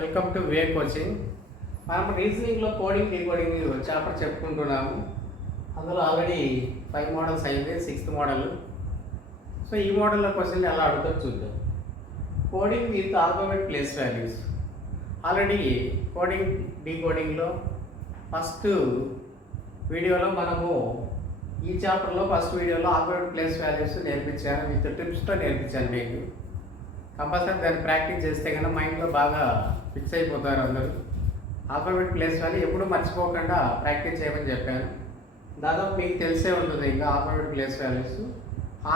Welcome to way coaching. మనం రీజనింగ్లో coding decoding chapter చెప్పుకుంటున్నాము. అందులో already 5 models అయింది, 6th మోడల్. సో ఈ మోడల్లో క్వశ్చన్ ఎలా అడుగుతారో చూద్దాం. Coding with alphabet place values. Already coding డీకోడింగ్లో ఫస్ట్ వీడియోలో మనము ఈ చాప్టర్లో ఫస్ట్ వీడియోలో ఆల్ఫాబెట్ ప్లేస్ వాల్యూస్ నేర్పించాను, విత్ ట్రిప్స్తో నేర్పించాను. మీకు కంపల్సరీ దాన్ని ప్రాక్టీస్ చేస్తే కనుక మైండ్లో బాగా ఫిక్స్ అయిపోతారు అందరూ. ఆల్ఫాబెట్ ప్లేస్ వాల్యూ ఎప్పుడూ మర్చిపోకుండా ప్రాక్టీస్ చేయమని చెప్పాను. దాదాపు మీకు తెలిసే ఉంటుంది ఇంకా alphabet place values.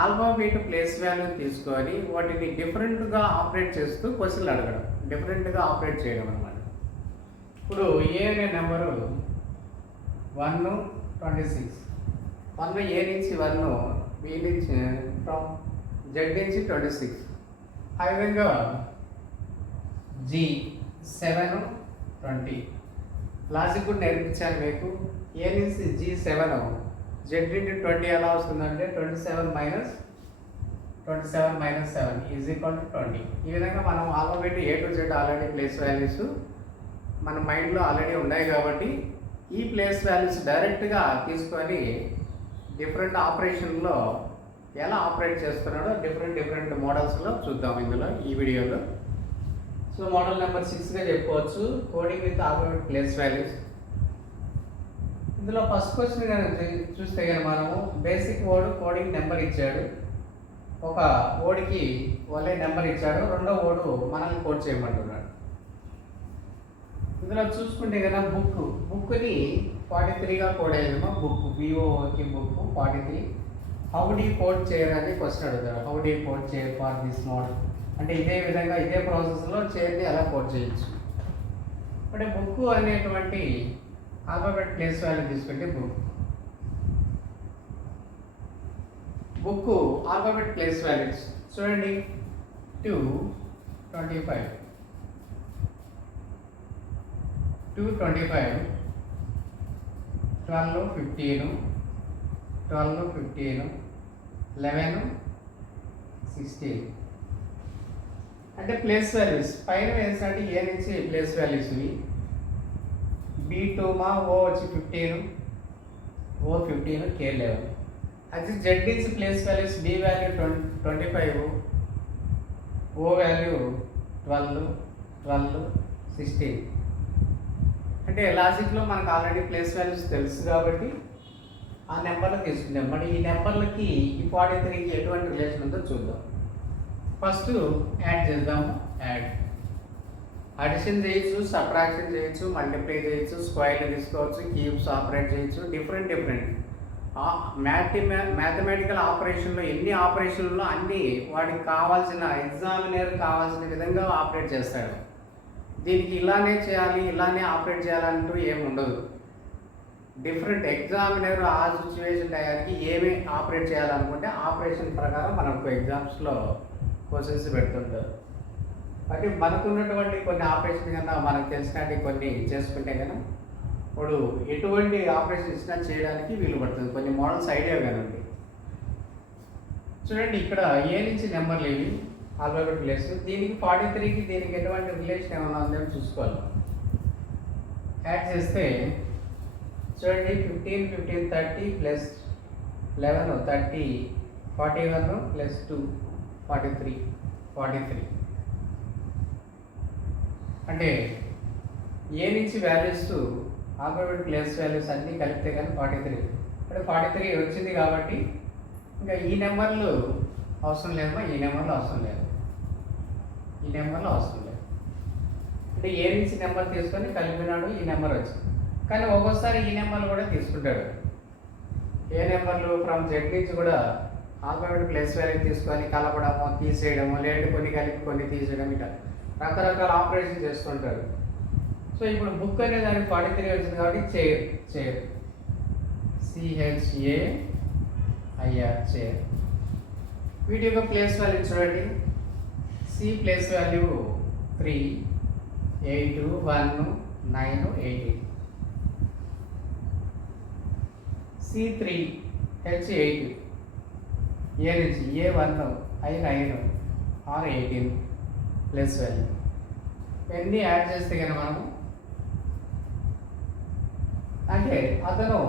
Alphabet place value తీసుకొని వాటిని డిఫరెంట్గా ఆపరేట్ చేస్తూ క్వశ్చన్లు అడగడం, డిఫరెంట్గా ఆపరేట్ చేయడం అన్నమాట. ఇప్పుడు ఏ అనే నెంబరు 126, 1 ఏ నుంచి 1, బి నుంచి ఫ్రమ్ జెడ్ నుంచి 26. ఆ విధంగా జీ 7, 20 లాజిక్ కూడా నేర్పించాను మీకు. ఏ నుంచి జీ 7, జెడ్ ఇంటూ 20 ఎలా వస్తుందంటే 27 మైనస్ 7 ఈజ్ ఈక్వల్ టు 20. ఈ విధంగా మనం alphabet A to Z already place values మన మైండ్లో ఆల్రెడీ ఉన్నాయి కాబట్టి ఈ ప్లేస్ వాల్యూస్ డైరెక్ట్గా తీసుకొని డిఫరెంట్ ఆపరేషన్లో ఎలా ఆపరేట్ చేస్తున్నాడో డిఫరెంట్ మోడల్స్లో చూద్దాం ఇందులో ఈ వీడియోలో. సో మోడల్ నెంబర్ 6గా చెప్పుకోవచ్చు, coding with alphabet place values. ఇందులో ఫస్ట్ క్వశ్చన్ కనుక చూస్తే కనుక మనము బేసిక్ వర్డ్ కోడింగ్ నెంబర్ ఇచ్చాడు, ఒక వర్డ్కి వాళ్ళే నెంబర్ ఇచ్చాడు, రెండో వర్డ్ మనల్ని కోడ్ చేయమంటున్నాడు. ఇందులో చూసుకుంటే కనుక బుక్ని 43గా కోడ్ అయ్యేదేమో book, BOOK book 43. How do code చేయరని క్వశ్చన్ అడుగుతారు. How do code chair for this model అంటే ఇదే విధంగా ఇదే ప్రాసెస్లో చేయర్ని ఎలా కోడ్ చేయొచ్చు అంటే బుక్ అనేటువంటి ఆల్ఫాబెట్ ప్లేస్ వాల్యూ తీసుకుంటే బుక్ ఆల్ఫాబెట్ ప్లేస్ వాల్యూస్ చూడండి. 225, 12, 15, 11, 16 అంటే ప్లేస్ వాల్యూస్. పైన వేసినట్టు ఏ నుంచి ప్లేస్ వాల్యూస్ ఇవి. B2 ఓ వచ్చి 15, ఓ 15, K 11. అది జెడ్ నుంచి ప్లేస్ వాల్యూస్. B వాల్యూ 25, ఓ వాల్యూ 12, 16 అంటే లాజిక్లో మనకు ఆల్రెడీ ప్లేస్ వాల్యూస్ తెలుసు కాబట్టి ఆ నెంబర్లు తీసుకుందాం. మరి ఈ నెంబర్లకి ఈ 43కి ఎటువంటి రిలేషన్ ఉందో చూద్దాం. ఫస్ట్ యాడ్ చేద్దాము. అడిషన్ చేయొచ్చు, సబ్ట్రాక్షన్ చేయొచ్చు, మల్టిప్లై చేయొచ్చు, స్క్వేర్లు తీసుకోవచ్చు, క్యూబ్స్ ఆపరేట్ చేయొచ్చు. డిఫరెంట్ మ్యాథమెటికల్ ఆపరేషన్లో ఎన్ని ఆపరేషన్లో అన్నీ వాడికి కావాల్సిన ఎగ్జామినర్ కావాల్సిన విధంగా ఆపరేట్ చేస్తాడు. దీనికి ఇలానే చేయాలి, ఇలానే ఆపరేట్ చేయాలంటూ ఏమి ఉండదు. డిఫరెంట్ ఎగ్జామినర్ ఆ సిచ్యువేషన్ టయానికి ఏమి ఆపరేట్ చేయాలనుకుంటే ఆపరేషన్ ప్రకారం మనకు ఎగ్జామ్స్లో క్వశ్చన్స్ పెడుతుంటారు. అంటే మనకున్నటువంటి కొన్ని ఆపరేషన్ కన్నా మనకు తెలిసినట్టు కొన్ని చేసుకుంటే కనుక ఇప్పుడు ఎటువంటి ఆపరేషన్ ఇచ్చినా చేయడానికి వీలు పడుతుంది. కొన్ని మోడల్స్ ఐడియా కానండి. చూడండి ఇక్కడ ఏ నుంచి నెంబర్లు ఇవి ఆల్ఫాబెట్ ప్లేస్. దీనికి 43కి దీనికి ఎటువంటి రిలేషన్ ఏమైనా ఉందని చూసుకోవాలి. యాడ్ చేస్తే చూడండి 15, 30 ప్లస్ 11, 30, 41 ప్లస్ 2, 43 అంటే ఏ నుంచి వాల్యూస్ ఆల్ఫాబెట్ ప్లేస్ వాల్యూస్ అన్నీ కలిపితే కానీ 43. అంటే 43 వచ్చింది కాబట్టి ఇంకా ఈ నెంబర్లు అవసరం లేదమ్మా, ఈ నెంబర్లు అవసరం లేదు, ఈ నెంబర్లు అవసరం లేదు. అంటే ఏ నుంచి నెంబర్ తీసుకొని కలిపినాడు, ఈ నెంబర్ వచ్చింది. కానీ ఒక్కోసారి ఈ నెంబర్లు కూడా తీసుకుంటాడు. ఏ నెంబర్లు ఫ్రమ్ జెడ్ నుంచి కూడా ఆల్ఫాబెట్ ప్లేస్ వాల్యూ తీసుకొని కలపడము, తీసేయడము, లేదు కొన్ని కలిపి కొన్ని తీసేయడం, ఇట్లా రకరకాల ఆపరేషన్ చేస్తుంటారు. సో ఇప్పుడు బుక్ అనే దానికి 43 వచ్చింది కాబట్టి చైర్ CHAIR చైర్. వీటి యొక్క ప్లేస్ వాల్యూ చూడండి. C place value 3, 8, 1, 9, 18. C3 H8, A నుంచి A1, I9, R18 place value. 3 8 1 9 18 C3 H8 A నుంచి A1 I9 R18 place value. ఇవన్నీ యాడ్ చేస్తే కనుక మనము అంటే అతను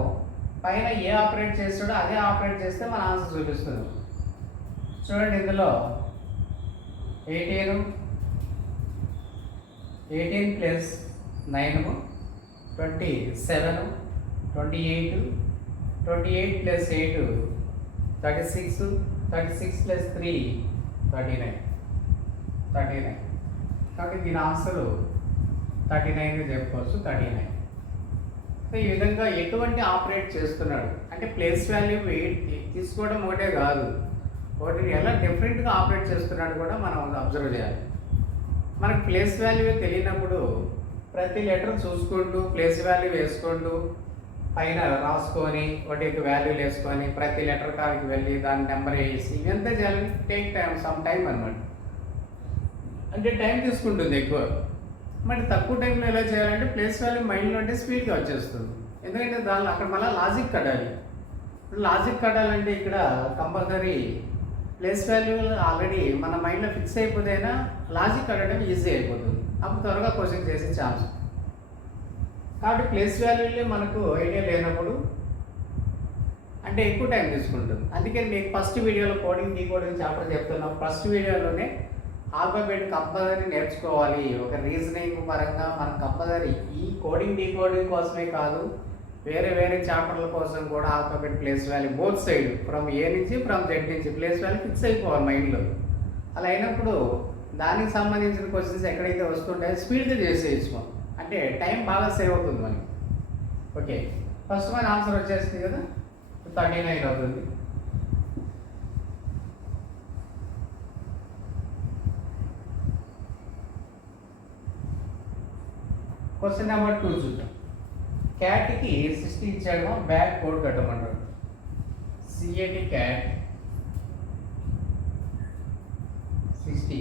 పైన ఏ ఆపరేట్ చేస్తాడో అదే ఆపరేట్ చేస్తే మన ఆన్సర్ చూపిస్తుంది. చూడండి ఇందులో 18 ప్లస్ 9 27, 28, 28 ప్లస్ 8 36, 36 ప్లస్ 3 39. కాబట్టి దీని ఆన్సరు 39 చెప్పుకోవచ్చు. 39. సో ఈ విధంగా ఎటువంటి ఆపరేట్ చేస్తున్నాడు అంటే ప్లేస్ వాల్యూ తీసుకోవడం ఒకటే కాదు, ఒకటి ఎలా డిఫరెంట్గా ఆపరేట్ చేస్తున్నాడు కూడా మనం అబ్జర్వ్ చేయాలి. మనకు ప్లేస్ వాల్యూ తెలియనప్పుడు ప్రతి లెటర్ చూసుకుంటూ ప్లేస్ వాల్యూ వేసుకుంటూ పైన రాసుకొని వాటికి వాల్యూలు వేసుకొని ప్రతి లెటర్ కాడికి వెళ్ళి దాని నెంబర్ వేసి ఇదంతా చేయాలి. టేక్ టైం, సమ్ టైం అన్నమాట. అంటే టైం తీసుకుంటుంది ఎక్కువ. మరి తక్కువ టైంలో ఎలా చేయాలంటే ప్లేస్ వాల్యూ మైండ్లో అంటే స్పీడ్గా వచ్చేస్తుంది. ఎందుకంటే దానిలో అక్కడ మళ్ళీ లాజిక్ కట్టాలి. లాజిక్ కట్టాలంటే ఇక్కడ కంపల్సరీ ప్లేస్ వాల్యూ ఆల్రెడీ మన మైండ్లో ఫిక్స్ అయిపోతేనా లాజిక్ కట్టడం ఈజీ అయిపోతుంది. అప్పుడు త్వరగా క్వశ్చన్ చేసే ఛాన్స్. కాబట్టి ప్లేస్ వాల్యూలే మనకు ఐడియా లేనప్పుడు అంటే ఎక్కువ టైం తీసుకుంటుంది. అందుకని మీకు ఫస్ట్ వీడియోలో కోడింగ్ డీకోడింగ్ చాప్టర్ చెప్తున్నాం. ఫస్ట్ వీడియోలోనే ఆల్ఫాబెట్ కంపల్సరీ నేర్చుకోవాలి. ఒక రీజనింగ్ పరంగా మనం కంపల్సరీ ఈ కోడింగ్ డీకోడింగ్ కోసమే కాదు, వేరే వేరే చాప్టర్ల కోసం కూడా alphabet place value both side from A నుంచి ఫ్రమ్ జెడ్ నుంచి ప్లేస్ వాల్యూ ఫిక్స్ అయిపోవాలి మైండ్లో. అలా అయినప్పుడు దానికి సంబంధించిన క్వశ్చన్స్ ఎక్కడైతే వస్తుంటాయో స్పీడ్గా చేసేయచ్చు. అంటే టైం బాగా సేవ్ అవుతుంది మనకి. ఓకే, ఫస్ట్ మన ఆన్సర్ వచ్చేస్తుంది కదా, 39 అవుతుంది. క్వశ్చన్ నెంబర్ 2 చూద్దాం. క్యాట్కి 60 ఇచ్చాడు, బ్యాగ్ కోడ్ కట్టమంటాడు. CAT cat 60.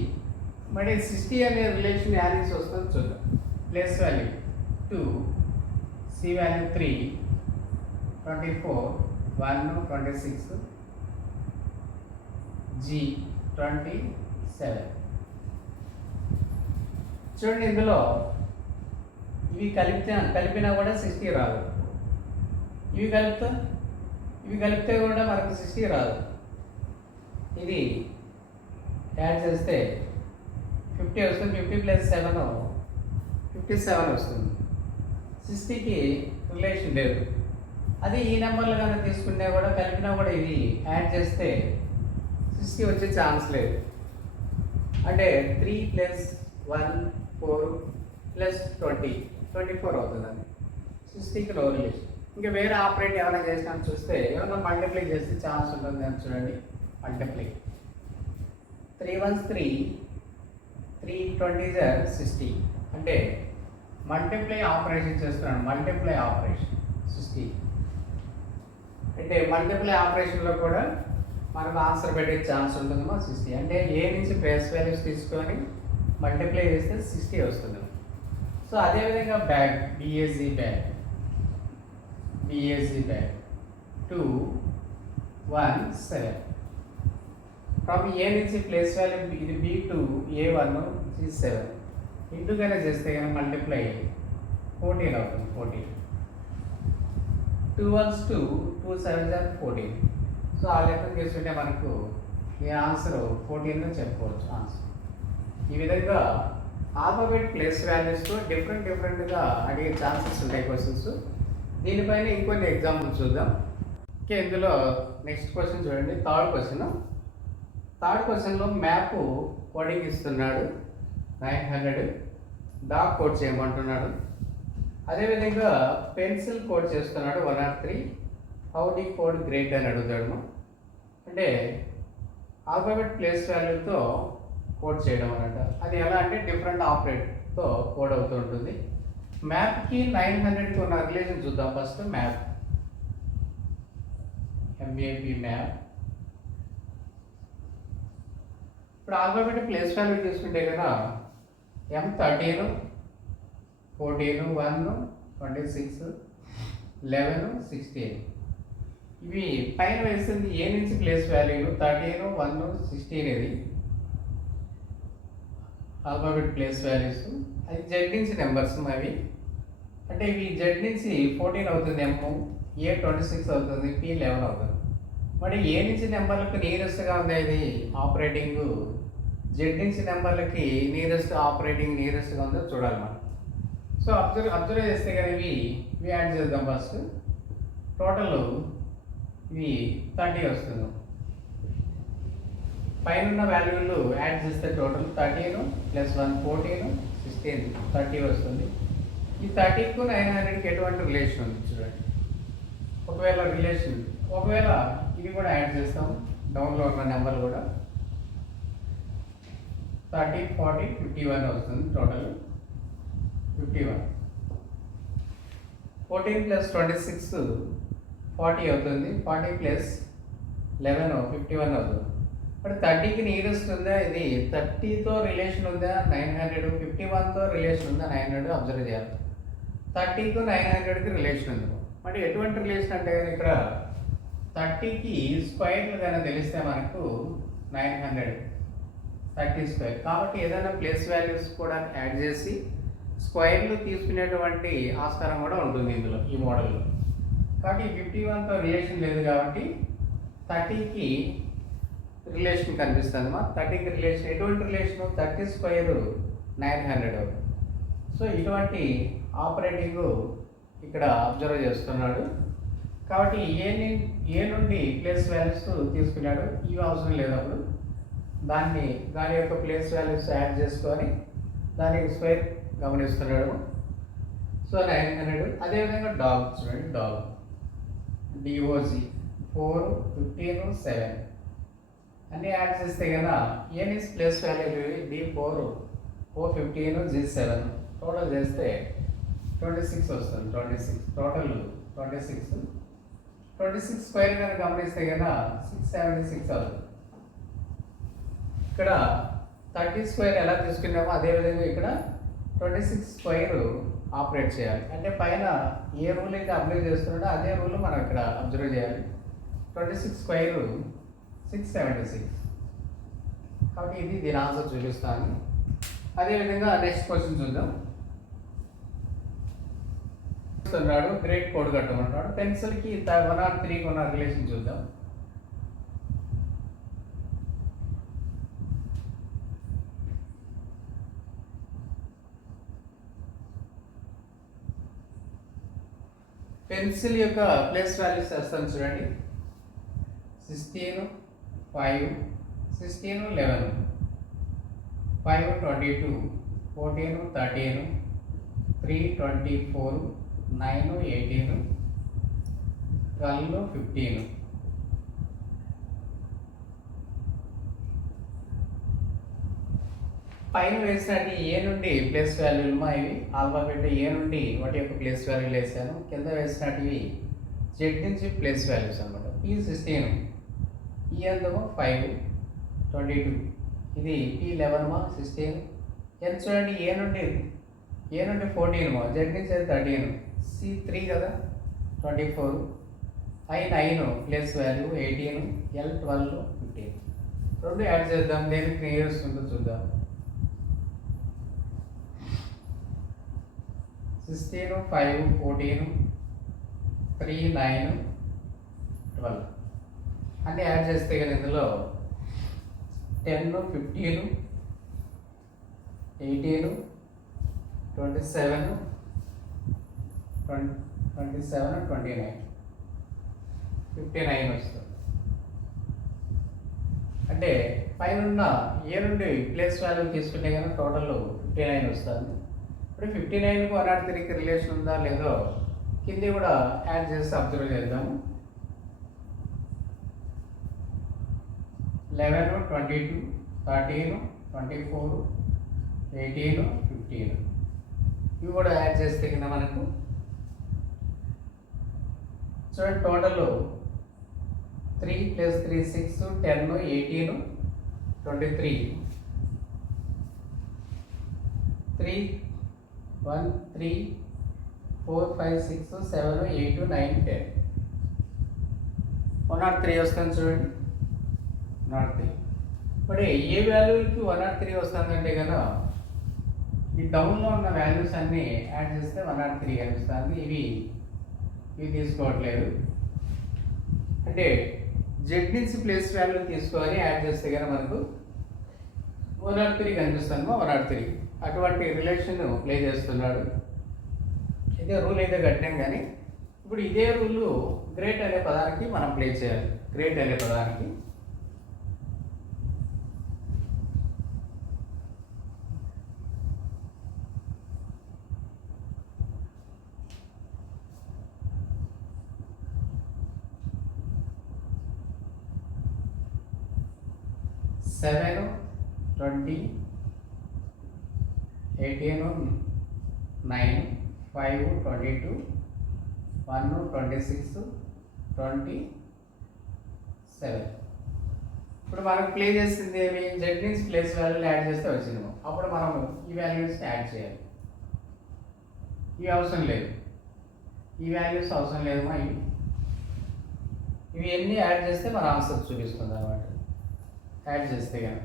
మరి 60 అనే రిలేషన్ యాడ్ నుంచి వస్తుంది చూద్దాం. Place value 2, C value 3, 24, 1, 26, G 27. చూడండి ఇందులో ఇవి కలిపినా కూడా 60 రాదు. ఇవి కలిపితే కూడా మనకు 60 రాదు. ఇది యాడ్ చేస్తే 50 వస్తుంది. 50 ప్లస్ 7 57 వస్తుంది. 60కి రిలేషన్ లేదు. అది ఈ నెంబర్లు కానీ తీసుకున్నా కూడా కలిపినా కూడా ఇది యాడ్ చేస్తే 60 వచ్చే ఛాన్స్ లేదు. అంటే 3 ప్లస్ 1 4 ప్లస్ 20 24 అవుతుంది. అది 60కి నో రిలేషన్. ఇంకా వేరే ఆపరేట్ ఏమైనా చేసినా చూస్తే ఏమైనా మల్టిప్లై చేస్తే ఛాన్స్ ఉంటుంది అని చూడండి. Multiply 3 1s 3, 3 20s 60. అంటే మల్టిప్లై ఆపరేషన్ చేస్తున్నాను. Multiply operation 60. అంటే మల్టిప్లై ఆపరేషన్లో కూడా మనకు ఆన్సర్ పెట్టే ఛాన్స్ ఉంటుందమ్మా 60. అంటే ఏ నుంచి ప్లేస్ వాల్యూస్ తీసుకొని మల్టిప్లై చేస్తే 60 వస్తుంది. సో అదేవిధంగా bag BAC bag 2 1 7. From A నుంచి ప్లేస్ వాల్యూ ఇది B2 A1 G7 ఇందుకనే చేస్తే కానీ మల్టిప్లై 14 అవుతుంది. 14 2 1s 2, 2 7s 14. సో ఆ లెక్క తీసుకుంటే మనకు ఈ ఆన్సర్ 14 చెప్పుకోవచ్చు ఆన్సర్. ఈ విధంగా ఆల్ఫాబెట్ ప్లేస్ వాల్యూస్తో డిఫరెంట్గా అడిగే ఛాన్సెస్ ఉంటాయి క్వశ్చన్స్. దీనిపైన ఇంకొన్ని ఎగ్జాంపుల్స్ చూద్దాం. ఓకే, ఇందులో నెక్స్ట్ క్వశ్చన్ చూడండి. థర్డ్ క్వశ్చన్లో మ్యాప్ కోడింగ్ ఇస్తున్నాడు 900, డాగ్ కోడ్ చేయమంటున్నాడు. అదేవిధంగా పెన్సిల్ కోడ్ చేస్తున్నాడు 103, హౌ డి కోడ్ గ్రేట్ అని అడుగుతాడు. అంటే ఆల్ఫాబెట్ ప్లేస్ వాల్యూతో కోడ్ చేయడం అన్నమాట. అది ఎలా అంటే డిఫరెంట్ ఆపరేట్తో కోడ్ అవుతూ ఉంటుంది. మ్యాప్కి 900కి ఉన్న రిలేషన్ చూద్దాం. First map MAP map. ఇప్పుడు ఆల్ఫాబెట్ ప్లేస్ వాల్యూ తీసుకుంటే కదా M13, 14, 1, 26, 11, 16. ఇవి పైన వేస్తుంది ఏ నుంచి ప్లేస్ వాల్యూ 13, 1, 16. ఇది ఆల్ఫాబెట్ ప్లేస్ వాల్యూస్, అది జెడ్ నుంచి నెంబర్స్ అవి. అంటే ఇవి జెడ్ నుంచి 14 అవుతుంది, ఏ 26 అవుతుంది, పి 11 అవుతుంది. మరి ఏ నుంచి నెంబర్లకు నియరెస్ట్గా ఉంది ఇది ఆపరేటింగ్, జెడ్ నుంచి నెంబర్లకి నియరెస్ట్గా ఉందో చూడాలి మనం. సో అబ్జర్వ్ చేస్తే కానీ ఇవి యాడ్ చేద్దాం. ఫస్ట్ టోటల్ ఇవి 30 వస్తుంది. పైన వాల్యూలు యాడ్ చేస్తే టోటల్ 13 + 1 14 16 30 వస్తుంది. ఈ 30కు 900కి ఎటువంటి రిలేషన్ ఉంది చూడండి. ఒకవేళ ఇది కూడా యాడ్ చేస్తాం, డౌన్లో ఉన్న నెంబర్ కూడా 30 40 51 వస్తుంది. టోటల్ 51. 14 + 26 40 అవుతుంది. 40 + 11 51 అవుతుంది. మరి 30కి నియరెస్ట్ ఉందా, ఇది 30తో రిలేషన్ ఉందా 900, 51తో రిలేషన్ ఉందా 900 అబ్జర్వ్ చేయాలి. 30కు 900కి రిలేషన్ ఉంది. మరి ఎటువంటి రిలేషన్ అంటే ఇక్కడ 30కి స్క్వేర్లు కానీ తెలిస్తే మనకు 900 30 స్క్వేర్. కాబట్టి ఏదైనా ప్లేస్ వాల్యూస్ కూడా యాడ్ చేసి స్క్వేర్లు తీసుకునేటువంటి ఆస్కారం కూడా ఉంటుంది ఇందులో, ఈ మోడల్లో. కాబట్టి 51తో రిలేషన్ లేదు కాబట్టి 30కి రిలేషన్ కనిపిస్తుంది. 30కి రిలేషన్ ఎటువంటి రిలేషన్, 30 స్క్వేర్ 900. సో ఇటువంటి ఆపరేటింగ్ ఇక్కడ అబ్జర్వ్ చేస్తున్నాడు. కాబట్టి ఏ నుండి ప్లేస్ వాల్యూస్ తీసుకున్నాడు, ఇవి అవసరం లేనప్పుడు దాని యొక్క ప్లేస్ వాల్యూస్ యాడ్ చేసుకొని దానికి స్క్వేర్ గమనిస్తున్నాడు. సో 900. అదేవిధంగా డాగ్ చూడండి, డాగ్ DOG 4 15 7 అన్నీ యాడ్ చేస్తే కదా ఏనిస్ place value D4 O15 G7 total చేస్తే 26 వస్తుంది. 26 టోటల్ 26 స్క్వేర్ కనుక గమనిస్తే కదా 676 అవుతుంది. ఇక్కడ 30 స్క్వేర్ ఎలా తీసుకున్నామో అదేవిధంగా ఇక్కడ 26 స్క్వేర్ ఆపరేట్ చేయాలి. అంటే పైన ఏ రూల్ అయితే అప్లై చేస్తున్నాడో అదే రూల్ మనం ఇక్కడ అబ్జర్వ్ చేయాలి. 26 స్క్వేర్ 676. కాబట్టి ఇది దీని ఆన్సర్ చూపిస్తాను. అదేవిధంగా నెక్స్ట్ క్వశ్చన్ చూద్దాం. గ్రేట్ కోడ్ కట్టమంటాడు. పెన్సిల్కి 103కి ఉన్న రిలేషన్ చూద్దాం. పెన్సిల్ యొక్క ప్లేస్ వాల్యూస్ వేస్తాను చూడండి. 16 5 16 11 5 22 14 13 3 24 9 18 12 15. పైన వేసినట్టు ఏ నుండి ప్లేస్ వాల్యూలు ఇవి ఆల్ఫాబెట్ ఏ నుండి వాటి యొక్క ప్లేస్ వాల్యూలు వేసాను. కింద వేసినట్టువి జెడ్ నుంచి ప్లేస్ వాల్యూస్ అనమాట. P16 ఈ ఎంతమో 5 22 ఇది P11 16. ఎంత చూడండి ఏ నుండి 14 జెడ్ నుంచి 13 C3 కదా 24 I9 ప్లేస్ వాల్యూ 18 L12 15. రెండు యాడ్ చేద్దాం, దేనికి నియరెస్ట్ ఉందో చూద్దాం. 16 5 14 3 9 12 అన్నీ యాడ్ చేస్తే కదా ఇందులో 10 15 18 27 29 59 వస్తుంది. అంటే పైన ఏ నుండి ప్లేస్ వాల్యూ తీసుకుంటే కనుక టోటల్ 59 వస్తుంది. ఇప్పుడు 59కు 103కి రిలేషన్ ఉందా లేదో కింది కూడా యాడ్ చేసి అబ్జర్వ్ చేద్దాము. 11 22 13 24 18 15 ఇవి కూడా యాడ్ చేస్తే కింద మనకు చూడండి టోటల్ 3 + 3 6 10 18 23 3 1 3 4 5 6 7 8 9 10 103 వస్తుంది చూడండి. 103 ఇప్పుడు ఏ వాల్యూకి 103 వస్తుందంటే కనుక ఈ డౌన్లో ఉన్న వాల్యూస్ అన్నీ యాడ్ చేస్తే 103 కనిపిస్తుంది. ఇవి తీసుకోవట్లేదు. అంటే జెడ్ నుంచి ప్లేస్ వాల్యూ తీసుకొని యాడ్ చేస్తే కనుక మనకు 103 కనిపిస్తుంది. 103 అటువంటి రిలేషన్ ప్లే చేస్తున్నాడు. ఇదే రూల్ అయితే కట్టాం, కానీ ఇప్పుడు ఇదే రూల్ గ్రేట్ అనే పదానికి మనం ప్లే చేయాలి. గ్రేట్ అనే పదానికి సెవెన్ 20 18 9 5 22 1 26 27. ఇప్పుడు మనం ప్లే చేసింది ఏమి, జెడ్ నుంచి ప్లేస్ వాల్యూని యాడ్ చేస్తే వచ్చింది. అప్పుడు మనం ఈ వాల్యూస్ని యాడ్ చేయాలి. ఇవి అవసరం లేదు, ఈ వాల్యూస్ అవసరం లేదు. ఇవి ఎన్ని యాడ్ చేస్తే మన ఆన్సర్ చూపిస్తుంది అన్నమాట. యాడ్ చేస్తే కనుక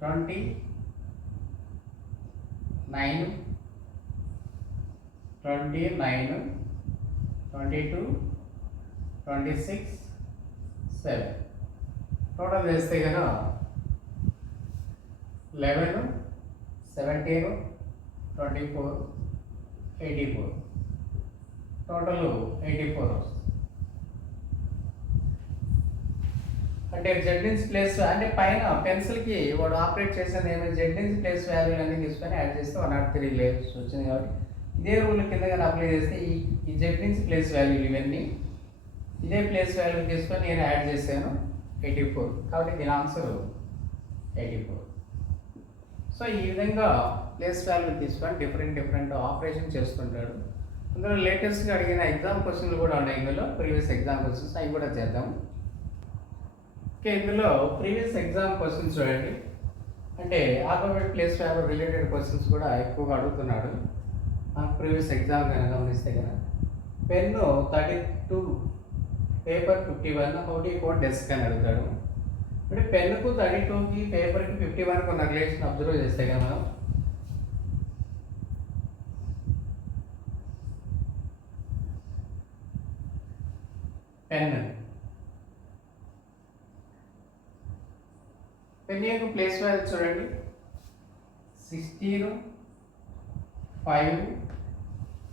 20 9 29 22 26 7 టోటల్ చేస్తే కనుక 11 17 24 84 టోటల్ 84 వస్తుంది. అంటే జెడ్ నుంచి ప్లేస్ అంటే పైన పెన్సిల్కి వాడు ఆపరేట్ చేసేది ఏమైనా జెడ్ నుంచి ప్లేస్ వాల్యూ అన్ని తీసుకొని యాడ్ చేస్తే 103 లేయర్స్ వచ్చింది. కాబట్టి ఇదే రూల్ కింద కానీ అప్లై చేస్తే ఈ జెడ్ నుంచి ప్లేస్ వాల్యూలు ఇవన్నీ ఇదే ప్లేస్ వాల్యూ తీసుకొని నేను యాడ్ చేశాను 84. కాబట్టి దీని ఆన్సర్ 84. సో ఈ విధంగా ప్లేస్ వాల్యూ తీసుకొని డిఫరెంట్ ఆపరేషన్ చేస్తుంటాడు. అందులో లేటెస్ట్గా అడిగిన ఎగ్జామ్ క్వశ్చన్లు కూడా ఉన్నాయి. ఇందులో ప్రీవియస్ ఎగ్జామ్ క్వశ్చన్స్ అవి కూడా చేద్దాం. ఓకే, ఇందులో ప్రీవియస్ ఎగ్జామ్ క్వశ్చన్స్ చూడండి. అంటే alphabet place value related questions కూడా ఎక్కువగా అడుగుతున్నాడు. మనకు ప్రీవియస్ ఎగ్జామ్ కనుక గమనిస్తే కనుక pen 32 paper 51 how do you code desk అని అడుగుతాడు. అంటే పెన్నుకు 32కి పేపర్కి 51కి ఉన్న రిలేషన్ అబ్జర్వ్ చేస్తే కదా మనం పెన్ యొక్క ప్లేస్ వాల్యూ చూడండి 16 5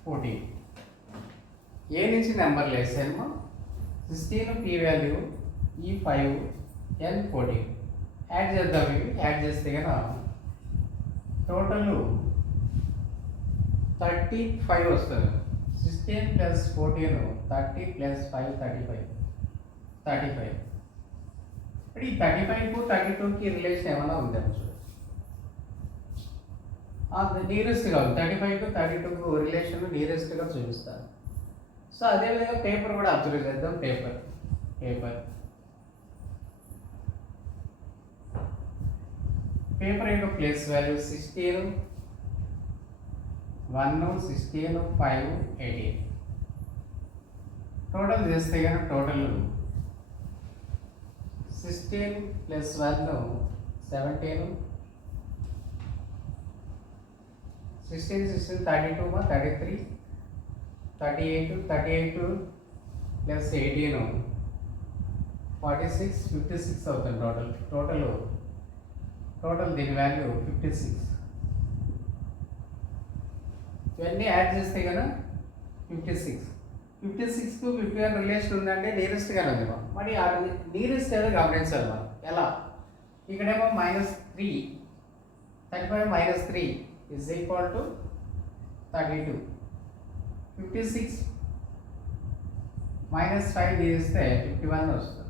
14. ఏ నుంచి నెంబర్లు వేసామో 16 పీ వాల్యూ, ఈ 5 n 14 యాడ్ చేద్దాం. ఇవి యాడ్ చేస్తే కనుక టోటల్ 35 వస్తుంది. 16 ప్లస్ 14 30 ప్లస్ 5 35. ఇప్పుడు ఈ 35కు 32కి రిలేషన్ ఏమైనా ఉందేమో చూడండి. నియరెస్ట్గా 35కు 32కు రిలేషన్ నియరెస్ట్గా చూపిస్తారు. సో అదేవిధంగా పేపర్ కూడా అబ్జర్వ్ చేద్దాం. పేపర్ యొక్క ప్లేస్ వాల్యూ 16 1 16 5 18. టోటల్ చేస్తే కనుక టోటల్ 16 ప్లస్ 1 17 16 32 33 38 ప్లస్ 18 46 56 అవుతుంది. టోటల్ దీని వాల్యూ 56. ఇవన్నీ యాడ్ చేస్తే కదా 56కు 51 రిలేషన్ ఉందంటే నియరెస్ట్గానే ఉంది. మరి ఆ నియరెస్ట్ ఏదో గమనించాలి మనం. ఎలా? ఇక్కడేమో -3 35 -3 is equal to 32. 56 -5 తీస్తే 51 వస్తుంది.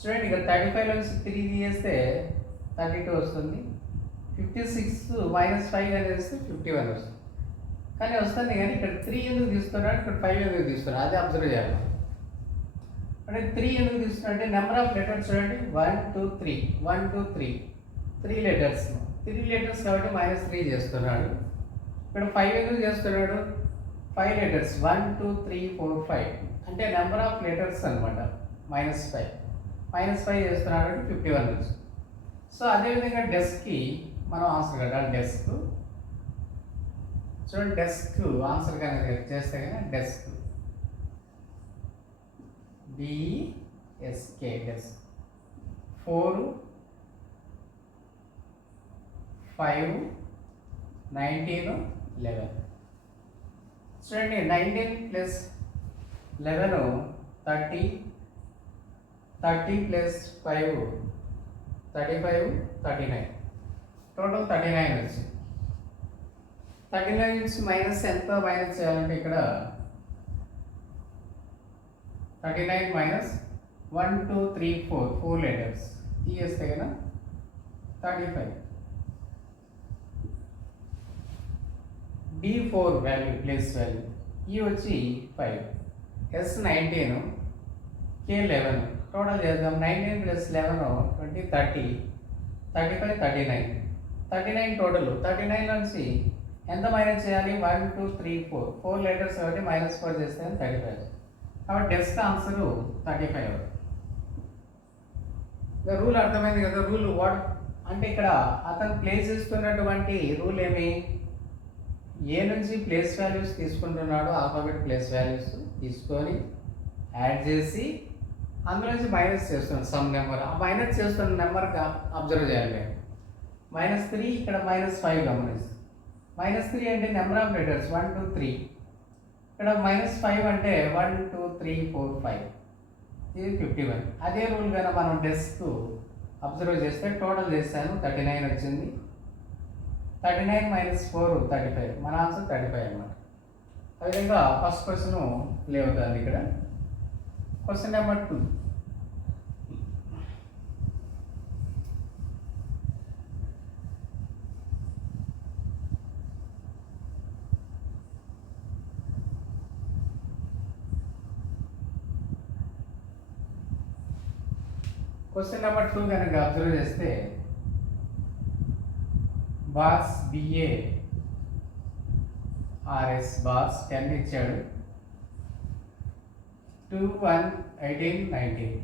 చూడండి, ఇక్కడ 35 నుంచి 3 తీస్తే 32 వస్తుంది. 56 -5 అనేది 51 వస్తుంది. కానీ వస్తుంది, కానీ ఇక్కడ 3 ఎందుకు తీస్తున్నాడు, ఇక్కడ 5 ఎందుకు తీస్తున్నాడు అది అబ్జర్వ్ చేయాలి. అంటే 3 ఎందుకు తీస్తున్నాడు అంటే నెంబర్ ఆఫ్ లెటర్స్ చూడండి 1 2 3 1 2 3 3 లెటర్స్ కాబట్టి -3 చేస్తున్నాడు. ఇక్కడ 5 ఎందుకు చేస్తున్నాడు, 5 లెటర్స్ 1 2 3 4 5 అంటే నెంబర్ ఆఫ్ లెటర్స్ అనమాట. -5 చేస్తున్నాడు అంటే 51 నుంచి. సో అదేవిధంగా డెస్క్కి మనం ఆన్సర్ కట్టాలి. డెస్క్ చూడండి, డెస్క్ ఆన్సర్ కనుక చేస్తే కానీ డెస్క్ డిఎస్కే డెస్క్ 4 5 19 11. చూడండి 19 ప్లస్ 11 30, 30 ప్లస్ 5 35 39, టోటల్ 39 వచ్చింది. 39 నుంచి మైనస్ ఎంత మైనస్ చేయాలంటే ఇక్కడ 39 మైనస్ 1 2 3 4 లెటర్స్ తీసేస్తే కదా 35. D4 వాల్యూ ప్లేస్ వాల్యూ ఈ వచ్చి 5, S 19, K 11, టోటల్ చేద్దాం. 19 ప్లస్ 11 20 30 35 39, 39 టోటల్. 39 నుంచి ఎంత మైనస్ చేయాలి? 1 2 3 4 లెటర్స్ కాబట్టి -4 చేస్తే 35. కాబట్టి డెస్క్ ఆన్సరు 35. ఇంకా రూల్ అర్థమైంది కదా. రూల్ వాట్ అంటే ఇక్కడ అతను ప్లేస్ చేస్తున్నటువంటి రూల్ ఏమి? ఏ నుంచి ప్లేస్ వాల్యూస్ తీసుకుంటున్నాడో ఆల్ఫాబెట్ ప్లేస్ వాల్యూస్ తీసుకొని యాడ్ చేసి అందులో నుంచి మైనస్ చేస్తున్నాడు సమ్ నెంబర్. ఆ మైనస్ చేస్తున్న నెంబర్ అబ్జర్వ్ చేయాలి. -3 ఇక్కడ -5 గమనిస్తుంది. -3 అంటే నెంబర్ ఆఫ్ లెటర్స్ 1 2 3. ఇక్కడ -5 అంటే 1 2 3 4 5. ఇది 51. అదే రూల్ కనుక మనం డెస్క్ అబ్జర్వ్ చేస్తే టోటల్ చేస్తాను 39 వచ్చింది. 39 మైనస్ 4 35. మన ఆన్సర్ 35 అన్నమాట. అదేవిధంగా ఫస్ట్ క్వశ్చన్ ప్లే అవుతుంది ఇక్కడ. Question number 2. క్వశ్చన్ నెంబర్ 2 కనుక అబ్జర్వ్ చేస్తే బాస్ BARS బాస్ 10 ఇచ్చాడు. 2 1 18 19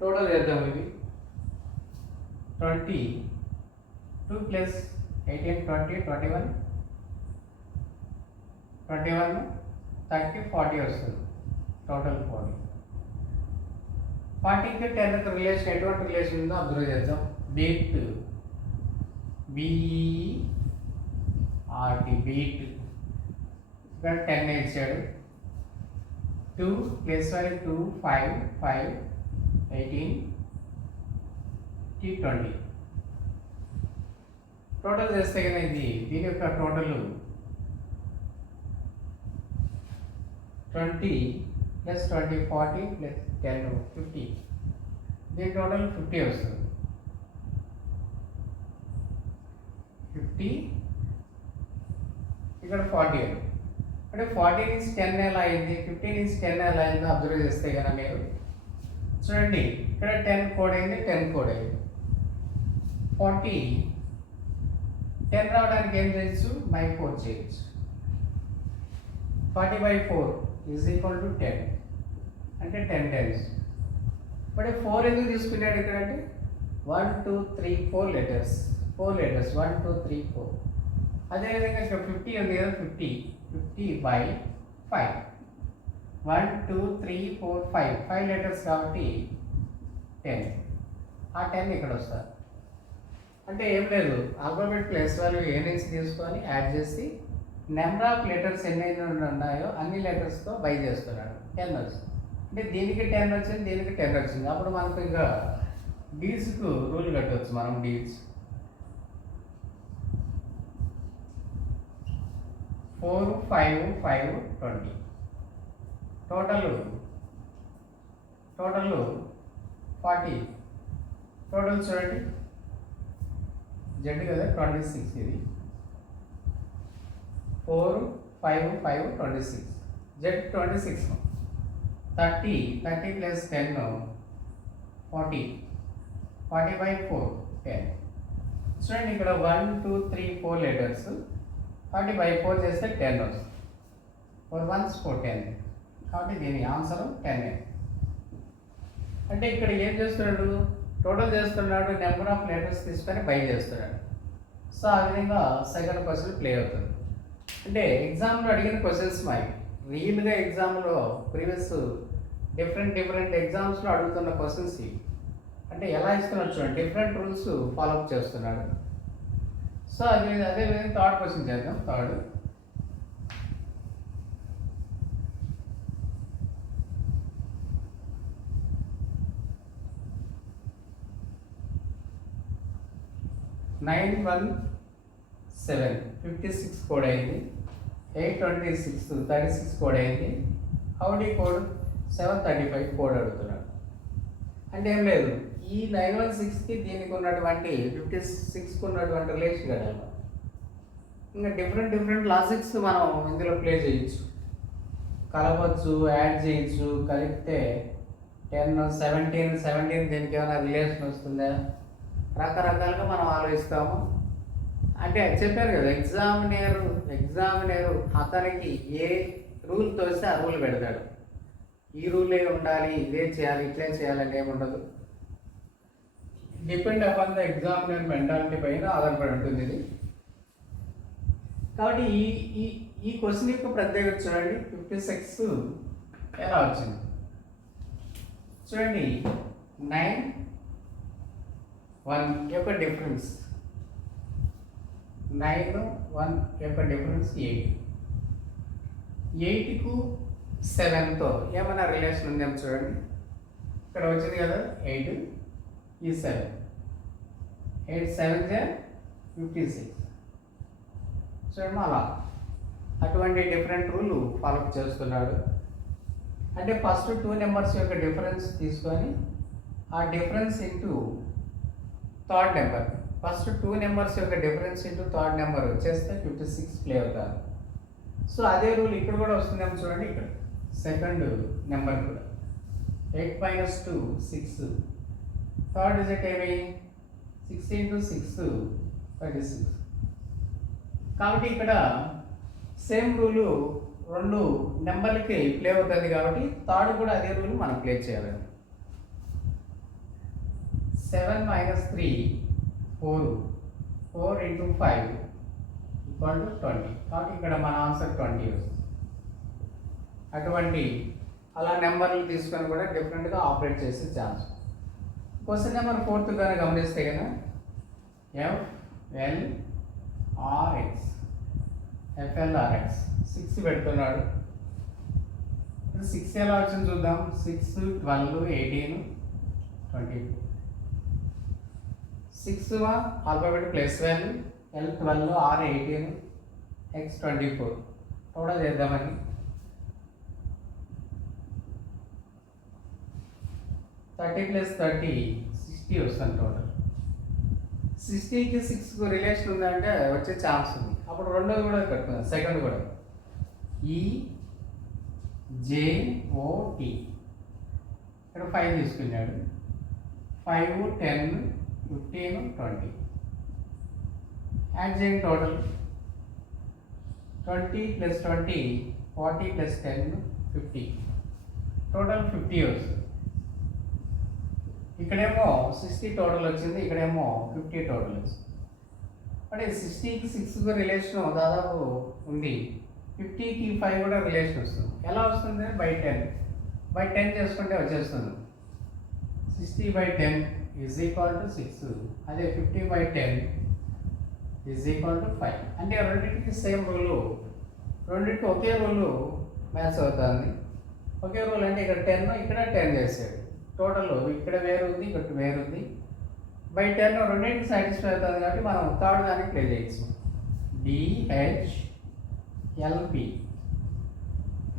టోటల్ చేద్దాం. ఇది 20 2 ప్లస్ 18 20 21 21 30 40 వస్తుంది. టోటల్ 40. 40కి 10కి రిలేషన్ ఎటువంటి రిలేషన్ ఉందో అబ్జర్వ్ చేద్దాం. బీట్ BERT బీట్ ఇక్కడ 10 ఇచ్చాడు. 2 ప్లస్ 5 2 5 5 18 20 టోటల్ చేస్తే కదా దీని యొక్క టోటల్ 20 ప్లస్ 20 40 ప్లస్ 10 50. దీని టోటల్ 50 వస్తుంది. 50 ఇక్కడ 40 అండి. అంటే 40 నుంచి 10 ఎలా అయింది, 50 నుంచి 10 ఎలా అయిందో అబ్జర్వ్ చేస్తే కనుక మీరు చూడండి. ఇక్కడ 10 కోడ్ అయింది, 10 కోడ్ అయింది. 40 10 రావడానికి ఏం చేయొచ్చు? బై 4 చేయొచ్చు. 40/4 ఈజ్ ఈక్వల్ టు 10 అంటే 10 టైమ్స్. మరి 4 ఎందుకు తీసుకున్నాడు ఇక్కడ అంటే 1 2 3 4 లెటర్స్ 1 2 3 4. అదేవిధంగా ఇక్కడ 50 ఉంది కదా, 50/5 1 2 3 4 5 లెటర్స్ కాబట్టి 10. ఆ 10 ఇక్కడ వస్తారు. అంటే ఏం లేదు, ఆల్ఫాబెట్ ప్లేస్ వాల్యూ ఏ నుంచి తీసుకొని యాడ్ చేసి నెంబర్ ఆఫ్ లెటర్స్ ఎన్నైతే ఉన్నాయో అన్ని లెటర్స్తో బై చేస్తున్నాడు. 10 వచ్చింది. అంటే దీనికి 10 వచ్చింది, దీనికి 10 వచ్చింది. అప్పుడు మనకు ఇంకా డీల్స్కు రూల్ కట్టవచ్చు మనం. Deals 4 5 5 20 total 40. టోటల్ చూడండి, జెడ్ కదా 26. ఇది 4 5 5 26 జెడ్ 26. 30 ప్లస్ 10 40 40/4 10. చూడండి ఇక్కడ 1 2 3 4 లెటర్స్ 40/4 చేస్తే 10 వస్తుంది. 4 1s 4 10. కాబట్టి దీని ఆన్సర్ 10. అంటే ఇక్కడ ఏం చేస్తున్నాడు? టోటల్ చేస్తున్నాడు, నెంబర్ ఆఫ్ లెటర్స్ తీసుకొని బై చేస్తున్నాడు. సో ఆ విధంగా సెకండ్ క్వశ్చన్ ప్లే అవుతుంది. అంటే ఎగ్జామ్లో అడిగిన క్వశ్చన్స్ మావి రియల్గా ఎగ్జామ్లో ప్రీవియస్ డిఫరెంట్ ఎగ్జామ్స్లో అడుగుతున్న క్వశ్చన్స్ ఇవి. అంటే ఎలా ఇస్తున్నాడు చూడండి, డిఫరెంట్ రూల్స్ ఫాలోఅప్ చేస్తున్నాడు. సో అదేవిధంగా థర్డ్ క్వశ్చన్ చేద్దాం. థర్డ్ 917 56 కోడ్ అయింది, 826 36 కోడ్ అయింది, హౌడీ కోడ్ 735 కోడ్ అడుగుతున్నాడు. అంటే ఏం లేదు, ఈ 916కి దీనికి ఉన్నటువంటి 56కి ఉన్నటువంటి రిలేషన్ కదా. ఇంకా డిఫరెంట్ లాజిక్స్ మనం ఇందులో ప్లే చేయొచ్చు, కలవచ్చు, యాడ్ చేయొచ్చు. కలిపితే 10 17 దీనికి ఏమైనా రిలేషన్ వస్తుందా, రకరకాలుగా మనం ఆలోచిస్తాము. అంటే చెప్పారు కదా, ఎగ్జామినేరు అతనికి ఏ రూల్ తోస్తే ఆ రూల్ పెడతాడు. ఈ రూలే ఉండాలి, ఇదే చేయాలి, ఇట్లే చేయాలని ఏముండదు. Depend upon the examiner mentality పైన ఆధారపడి ఉంటుంది ఇది. కాబట్టి ఈ క్వశ్చన్ యొక్క ప్రత్యేకత చూడండి. 56 ఎలా వచ్చింది చూడండి. 9 1 యొక్క డిఫరెన్స్, 9 1 యొక్క డిఫరెన్స్ 8. 8కు 7తో ఏమైనా రిలేషన్ ఉందేమో చూడండి. ఇక్కడ వచ్చింది కదా 8, ఈ 7, 8 7 56 చూడండి. అలా అటువంటి డిఫరెంట్ రూల్ ఫాలోఅప్ చేస్తున్నాడు. అంటే ఫస్ట్ 2 నెంబర్స్ యొక్క డిఫరెన్స్ తీసుకొని ఆ difference into third number, first 2 numbers యొక్క డిఫరెన్స్ ఇంటూ థర్డ్ నెంబర్ వచ్చేస్తే 56 ప్లే అవుతారు. సో అదే రూల్ ఇక్కడ కూడా వస్తుందేమో చూడండి. ఇక్కడ సెకండ్ నెంబర్ కూడా 8 - 2 6, థర్డ్ డిజిట్ ఏమి 6 × 6 36. కాబట్టి ఇక్కడ సేమ్ రూలు 2 నెంబర్లకి ప్లే అవుతుంది కాబట్టి థర్డ్ కూడా అదే రూల్ మనం ప్లే చేయాలి. 7 - 3 4 4 × 5 = 20. కాబట్టి ఇక్కడ మన ఆన్సర్ 20 వస్తుంది. అటువంటి అలా నెంబర్లు తీసుకొని కూడా డిఫరెంట్గా ఆపరేట్ చేసే ఛాన్స్. క్వశ్చన్ నెంబర్ 4 కానీ గమనిస్తే కదా, FLRX 6 పెడుతున్నాడు. 6 ఎలా వచ్చింది చూద్దాం. 6 12 18 20. 6 alphabet plus value, L 12 R 18 X 24. Total చేద్దామని. 30 + 30 60 వస్తుంది టోటల్. 60కి 6కు రిలేషన్ ఉందంటే వచ్చే ఛాన్స్ ఉంది. అప్పుడు రెండోది కూడా కట్టుకుందాం, సెకండ్ కూడా EJOT. ఇక్కడ 5 తీసుకున్నాడు. 5 10 15 20. యాడ్ చేయండి. టోటల్ 20 + 20 40 + 10 50. టోటల్ 50 వస్తుంది. ఇక్కడేమో 60 టోటల్ వచ్చింది, ఇక్కడేమో 50 టోటల్ వచ్చింది. అంటే 60కి 6కు రిలేషన్ దాదాపు ఉంది, 50కి 5 కూడా రిలేషన్ వస్తుంది. ఎలా వస్తుంది? బై 10 చేసుకుంటే వచ్చేస్తుంది. 60/10 = 6. అదే 50/10 = 5. అంటే రెండింటికి సేమ్ రూలు, రెండింటికి ఒకే రూలు మ్యాచ్ అవుతుంది. ఒకే రూల్ అంటే ఇక్కడ 10 ఇక్కడ 10 చేసాడు. టోటల్ ఇక్కడ వేరు ఉంది, ఇక్కడ వేరు ఉంది. బై 10 రెండింటికి సాటిస్ఫై అవుతుంది కాబట్టి మనం థర్డ్ దానికి ప్లే చేయొచ్చు. DHLP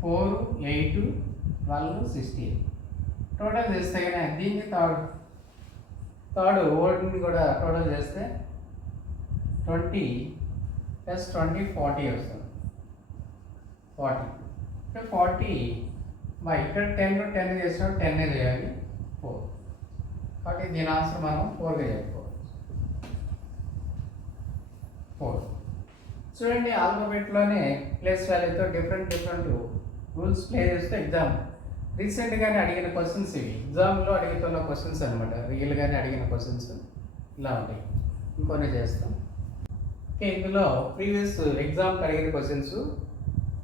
4 8 12 16. టోటల్ చేస్తే కానీ దీన్ని థర్డ్ ఓడిని కూడా టోటల్ చేస్తే 20 + 20 40 వస్తుంది. 40 అంటే 40 ఇక్కడ 10 చేసినప్పుడు 10 చేయాలి 4. కాబట్టి దీని ఆన్సర్ మనం 4గా చెప్పుకోవచ్చు. 4 చూడండి. ఆల్ఫాబెట్లోనే ప్లేస్ వాల్యూతో డిఫరెంట్ రూల్స్ ప్లే చేస్తే ఎగ్జామ్ రీసెంట్గానే అడిగిన క్వశ్చన్స్ ఇవి, ఎగ్జామ్లో అడుగుతున్న క్వశ్చన్స్ అనమాట, రియల్గానే అడిగిన క్వశ్చన్స్ ఇలా ఉంటాయి. ఇంకొన్ని చేస్తాం. ఓకే, ఇందులో ప్రీవియస్ ఎగ్జామ్కి అడిగిన క్వశ్చన్స్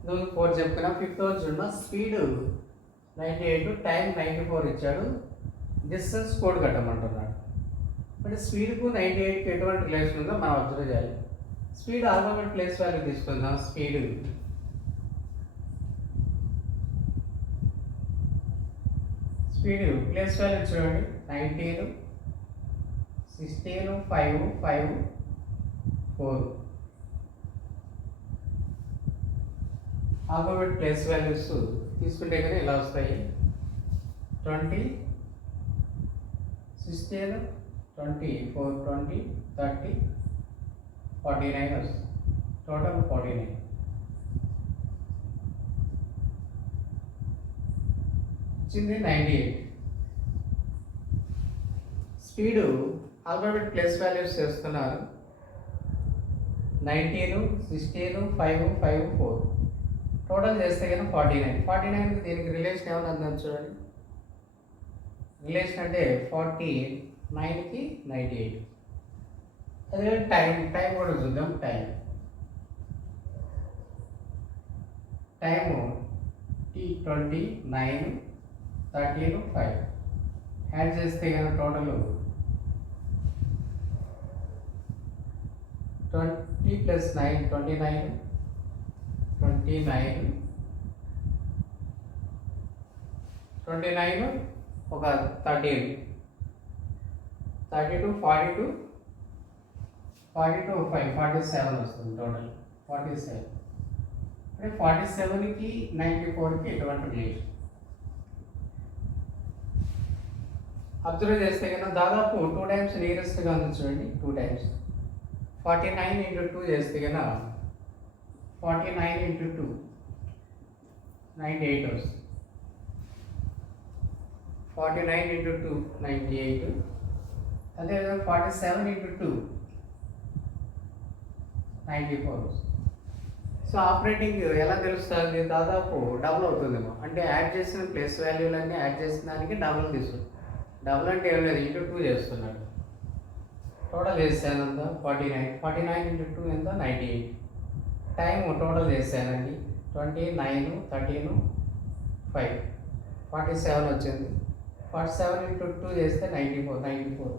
4 చెప్పుకున్నా. 5th చూడ స్పీడ్ 98, టైం 94 ఇచ్చాడు, డిస్టెన్స్ కోడ్ కట్టమంటున్నాడు. అంటే స్పీడ్కు 98కి ఎటువంటి రిలేషన్ ఉందో మనం అబ్జర్వ్ చేయాలి. స్పీడ్ ఆల్ఫాబెట్ ప్లేస్ వాల్యూ తీసుకుందాం. స్పీడ్ ప్లేస్ వాల్యూ చూడండి, 19, 16, 5, 5, 4. ఆల్ఫాబెట్ ప్లేస్ వాల్యూస్ తీసుకుంటే కానీ ఇలా వస్తాయి. 20, 16, 24, 20, 30, 49 వస్తుంది. టోటల్ 49. వచ్చింది 98. స్పీడు ఆల్ఫాబెట్ ప్లేస్ వాల్యూస్ చేస్తున్నారు. 19, 16, 5, 5, 4. టోటల్ చేస్తే కనుక 49. 49కి దీనికి రిలేషన్ ఏమైనా ఉందని చూడండి. రిలేషన్ అంటే 49కి 98. అదే టైం కూడా చూద్దాం. Time T29, 13, 5. యాడ్ చేస్తే కనుక టోటల్ 20 + 9, 29, ఒక 13, 32, 42, 42, 5, 47 వస్తుంది. టోటల్ 47. అంటే 47కి 94కి ఎటువంటి రిలేషన్ అబ్జర్వ్ చేస్తే కనుక దాదాపు 2 times నియరెస్ట్గా ఉంది చూడండి. 2 times 49 × 2 చేస్తే కనుక 49 × 2 98 వస్తుంది. 49 × 2 98. అదేవిధంగా 47 × 2 94 వస్తుంది. సో ఆపరేటింగ్ ఎలా తెలుస్తుంది? దాదాపు డబుల్ అవుతుందేమో. అంటే యాడ్ చేసిన ప్లేస్ వాల్యూలన్నీ యాడ్ చేసిన దానికి డబుల్ తీసుకుంటాం. డబుల్ అంటే ఏం లేదు, × 2 చేస్తున్నాడు. టోటల్ చేశానంతా 49. 49 × 2 ఎంత? 98. టైం టోటల్ చేశానండి 29, 13, 5, 47 వచ్చింది. 47 × 2 చేస్తే 94.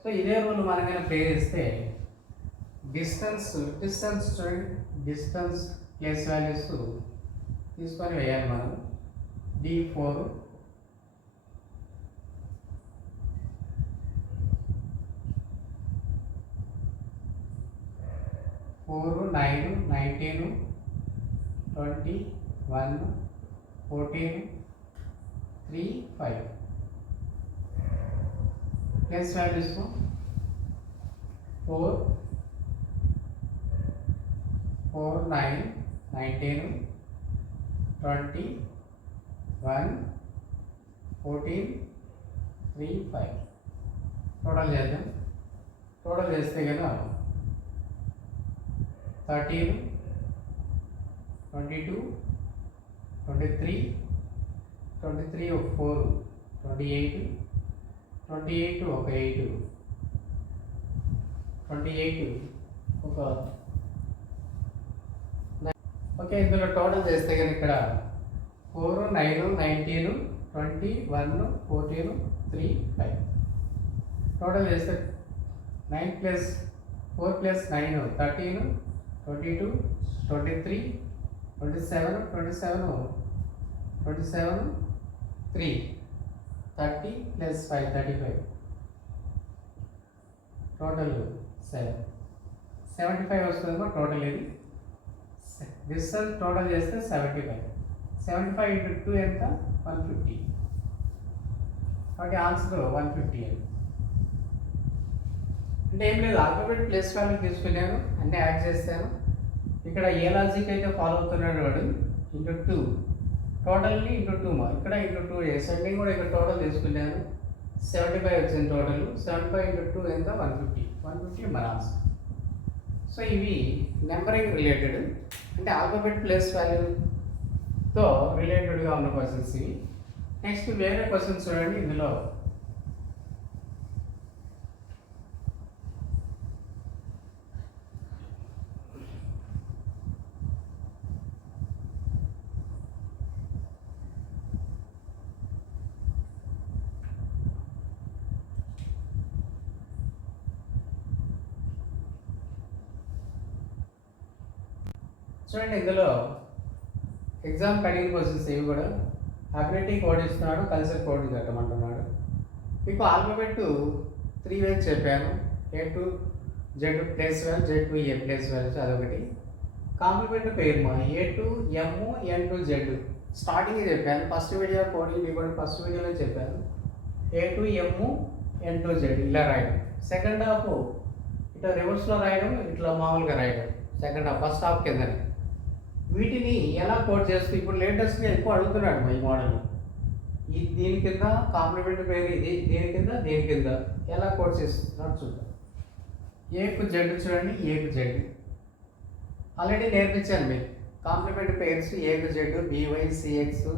సో ఇదే రూల్ మనమైనా ప్లే చేస్తే డిస్టెన్స్ చూడండి. డిస్టెన్స్ ప్లేస్ వాల్యూస్ తీసుకొని వేయాలి మనం. D4, 4, 9, 19, 20, 1, 14, 3, 5. Place values 4, 9, 19, 20, 1, 14, 3, 5. టోటల్ చేద్దాం. టోటల్ చేస్తే కదా 13, 22, 23, 23 ఒక 4, 28, 28 ఒక 8, 28 ఒక. ఓకే, ఇందులో టోటల్ చేస్తే కానీ ఇక్కడ 4, 9, 19, 20, 1, 14, 3, 5. టోటల్ చేస్తే 9 + 4 + 9 13, 22, 23, 27, 3, 30 + 5, 35. టోటల్ 75 వస్తుందేమో టోటల్. ఇది డిస్టెన్స్ టోటల్ చేస్తే 75. 75 × 2 ఎంత? 150. కాబట్టి ఆన్సర్ 150 అని. అంటే ఏం లేదు, ఆల్ఫాబెట్ ప్లేస్ వాల్యూ తీసుకున్నాను, అన్నీ యాడ్ చేస్తాను. ఇక్కడ ఏ లాజిక్ అయితే ఫాలో అవుతున్నాడు వాడు × 2, టోటల్ని × 2 ఇక్కడ × 2 సెండింగ్ కూడా ఇక్కడ టోటల్ తీసుకున్నాను. 75 వచ్చింది టోటల్. 75 × 2 ఎంత? 150 మన ఆన్సర్. సో ఇవి నెంబరింగ్ రిలేటెడ్, అంటే ఆల్ఫాబెట్ ప్లేస్ వాల్యూతో తో రిలేటెడ్గా ఉన్న క్వశ్చన్స్ ఇవి. నెక్స్ట్ వేరే క్వశ్చన్స్ చూడండి. ఇందులో చూడండి, ఇందులో ఎగ్జామ్ అడిగిన క్వశ్చన్స్ ఇవి కూడా. అబిలిటీ కోడ్ ఇస్తున్నాడు, కల్చర్ కోడ్ కట్టమంటున్నాడు. మీకు ఆల్ఫాబెట్ 3 వేస్ చెప్పాను. A to Z place value, Z to A place values అదొకటి. కాంప్లిమెంట్ పేరు మా A to M, N to Z starting చెప్పాను. First video coding decoding first వీడియోలో చెప్పాను. A to M, N to Z ఇలా రాయడం. Second half ఇట్లా రివర్స్లో రాయడం, ఇట్లా మామూలుగా రాయడం. సెకండ్ హాఫ్ ఫస్ట్ హాఫ్ కిందని వీటిని ఎలా కోడ్ చేస్తూ ఇప్పుడు లేటెస్ట్గా ఎక్కువ అడుగుతున్నాడు ఈ మోడల్. దీని కింద కాంప్లిమెంట్ పేరు ఇది, దీని కింద ఎలా కోడ్ చేస్తున్నాడు చూద్దాం. ఏకు జెడ్ చూడండి, ఏకు జెడ్ ఆల్రెడీ నేర్పించాను మీకు. కాంప్లిమెంట్ పేర్స్ ఏకు జెడ్, బీవై, సిఎక్స్,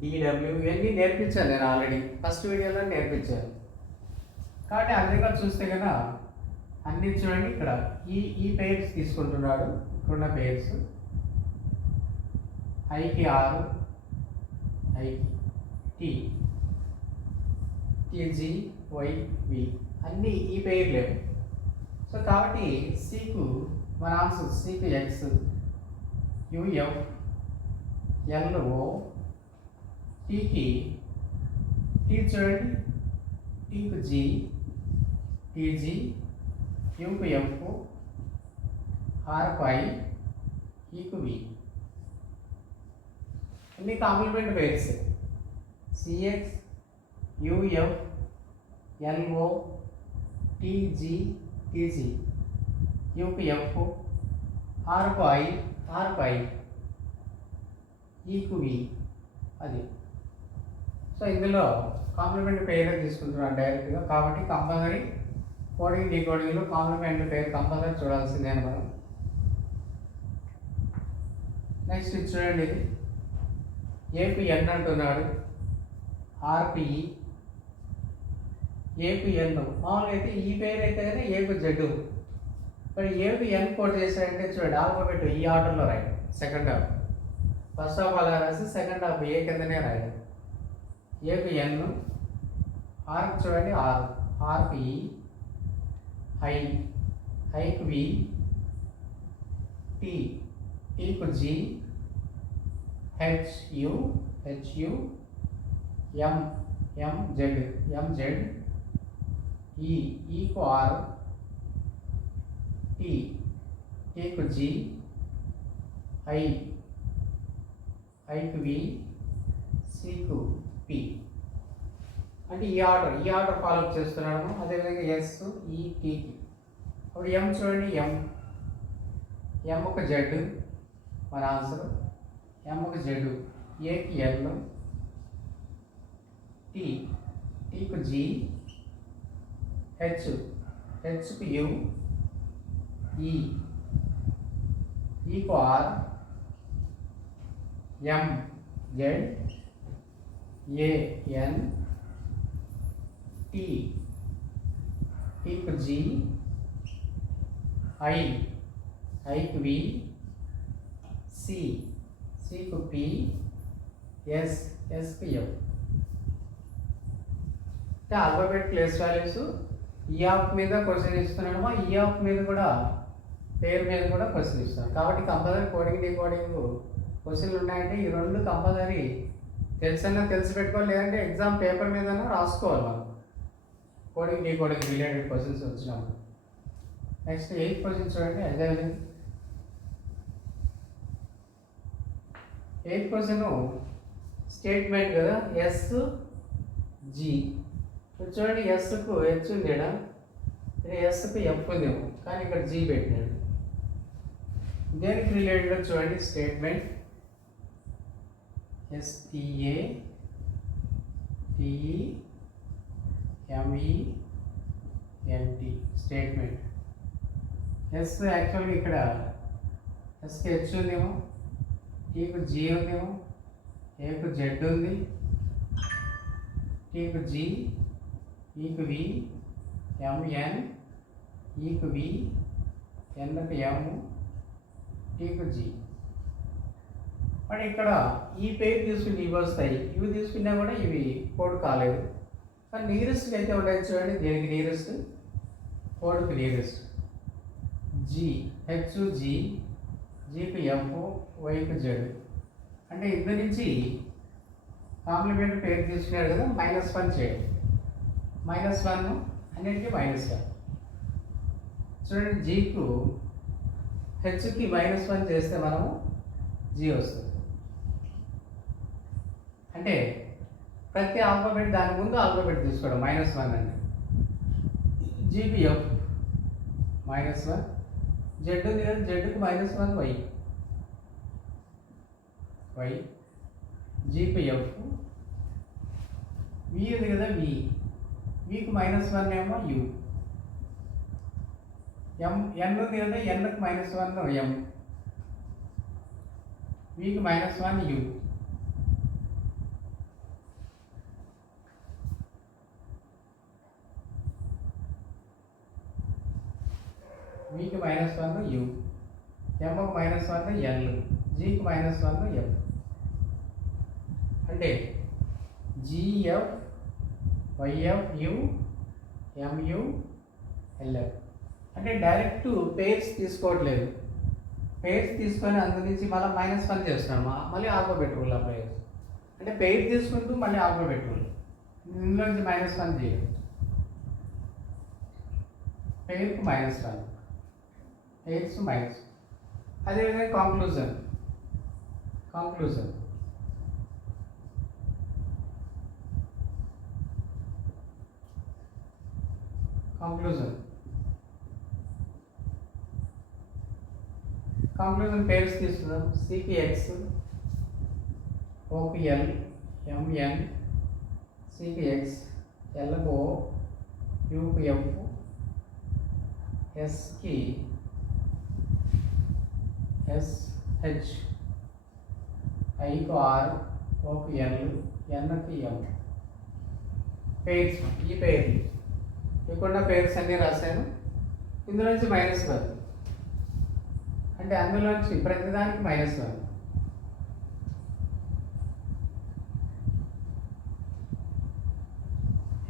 డిడబ్ల్యూ ఇవన్నీ నేర్పించాను నేను ఆల్రెడీ ఫస్ట్ వీడియోలో నేర్పించాను. కాబట్టి అందుగా చూస్తే కదా అన్నీ చూడండి. ఇక్కడ ఈ పేర్స్ తీసుకుంటున్నాడు. ఇక్కడున్న పేర్స్ ఐకి ఆర్, ఐకి టీ, టీజీ, వై, వి అన్నీ ఈ పేరు లేవు. సో కాబట్టి సికు మన ఆన్సర్ సికు ఎక్స్, యుఎఫ్, ఎల్ఓ, టీకి టీ చూడండి, టీకు జీ, టీజీ, యూకు ఎఫ్, ఆర్కు ఐ, ఈకు వి అన్ని complement pairs. CX, UF, LO, TG, TG, యూకు ఎఫ్, ఆర్కు ఐ, ఈకు వి అది. సో ఇందులో కాంప్లిమెంట్ పేరే తీసుకుంటున్నాను డైరెక్ట్గా. కాబట్టి కంపల్సరీ కోడింగ్ డీకోడింగ్లో కాంప్లిమెంట్ పేరు కంపల్సరీ చూడాల్సిందే మనం. నెక్స్ట్ చూడండి, ఇది ఏకు ఎన్ అంటున్నాడు, ఆర్పిఈ, ఏకు ఎన్ మామూలుగా అయితే ఈ పేరు అయితే కానీ ఏకు జెడ్. మరి ఏకు ఎన్ కోడ్ చేశాడంటే చూడండి ఆల్ఫాబెట్ ఈ ఆర్డర్లో రాయడం. సెకండ్ హాఫ్ ఫస్ట్ హాఫ్ అలా రాసి సెకండ్ హాఫ్ ఏ కిందనే రాయడం. ఏకు ఎన్, ఆర్కు చూడండి ఆర్కు ఈ, ఐకు వి, టీకు జీ, హెచ్యు, ఎంజెడ్, ఈకు ఆర్, టీకు జీ, ఐకు వి, సికు పి అంటే ఈ ఆర్డర్ ఫాలో అప్ చేస్తున్నాము. అదేవిధంగా ఎస్, ఈ, టీకి. అప్పుడు ఎం చూడండి, ఎం ఒక జెడ్ మన ఆన్సర్. ఎం ఒక జెడ్, ఏకి ఎల్, టీకు జీ, హెచ్కు యు, ఈకు ఆర్, ఎం జెడ్, ఏఎన్, టీకు జీ, ఐకు వి, సికు పి, ఎస్కు ఎఫ్. Alphabet place values. ఈ ఆఫ్ మీద క్వశ్చన్ ఇస్తున్నాడమో ఈ ఆఫ్ మీద కూడా పేరు మీద కూడా క్వశ్చన్ ఇస్తున్నాడు. కాబట్టి కంపల్సరీ కోడింగ్ డీకోడింగ్ క్వశ్చన్లు ఉన్నాయంటే ఈ రెండు కంపల్సరీ తెలిసి పెట్టుకోవాలి. లేదంటే ఎగ్జామ్ పేపర్ మీద రాసుకోవాలి మనం కోడింగ్ డీకోడింగ్ రిలేటెడ్ క్వశ్చన్స్ వచ్చినప్పుడు. నెక్స్ట్ 8th క్వశ్చన్ చూడండి. అదేవిధంగా 8th క్వశ్చన్ స్టేట్మెంట్ కదా, ఎస్ జీ. చూడండి ఎస్కు హెచ్ ఉందేడా, ఎస్కు ఎఫ్ ఉందేమో కానీ ఇక్కడ జీ పెట్టినాడు. దేనికి రిలేటెడ్ చూడండి స్టేట్మెంట్ ఎస్టిఏ టిఈఎంఈఎన్టి స్టేట్మెంట్. ఎస్ యాక్చువల్గా ఇక్కడ ఎస్కి హెచ్ ఉందేమో, టీకు జీ ఉందేమో, ఏకు జెడ్ ఉంది, టీకు జీ, ఈకు వి, ఎంఎన్, ఈకు వి, ఎన్కు ఎం, టీకు జీ. మరి ఇక్కడ ఈ పేరు తీసుకుని ఇవి వస్తాయి, ఇవి తీసుకున్నా కూడా ఇవి కోడ్ కాలేదు. కానీ నియరెస్ట్కి అయితే ఉండదు చూడండి. దీనికి నియరెస్ట్, కోడ్కి నియరెస్ట్ జీ, హెచ్ జీ, జీకి ఎఫ్, వైకి జెడ్. అంటే ఇందు నుంచి కాంప్లిమెంట్ పేరు తీసుకున్నాడు కదా, -1 చేయండి. -1 అన్నిటికీ -1 చూడండి. జీకు హెచ్కి -1 చేస్తే మనము జీ వస్తుంది. అంటే ప్రతి ఆల్ఫాబెట్ దాని ముందు ఆల్ఫాబెట్ తీసుకోవడం -1 అంటే జీకి ఎఫ్ -1, జెడ్ ఉంది కదా, జెడ్కి -1 వై, వై, జీకి ఎఫ్, వి ఉంది కదా, వి, వికి -1 ఏమో యు, ఎం, ఎన్ ఉంది కదా, ఎన్కి -1 ఎం, వికి -1 యు, వికి -1 యు, ఎంకి -1 ఎల్, జీకి -1 ఎఫ్. అంటే GF, YF, U, MU, LF. అంటే డైరెక్ట్ పేర్స్ తీసుకోవట్లేదు. పేర్స్ తీసుకొని అందు నుంచి మళ్ళీ -1 చేస్తున్నాము, మళ్ళీ ఆల్ఫాబెట్ రూల్ అప్లై చేస్తాం. అంటే పేర్ తీసుకుంటూ మళ్ళీ ఆల్ఫాబెట్ రూల్, ఇందులో నుంచి -1 చేయాలి. పేరుకు -1, ఎయిట్స్ మైనస్. అదేవిధంగా conclusion, conclusion conclusion conclusion pairs తీసుకుందాం. సికి ఎక్స్, ఓకి ఎల్, ఎంఎన్, సికి ఎక్స్, ఎల్కు ఓ, యూకి ఎఫ్, ఎస్కి ఎస్, హెచ్, ఐకు ఆర్, ఓకి ఎల్, ఎన్కి ఎం. పేర్స్, ఈ పేర్లు ఇవ్వకుండా పేర్స్ అన్నీ రాశాను. ఇందులో నుంచి -1 అంటే అందులోంచి ప్రతిదానికి -1.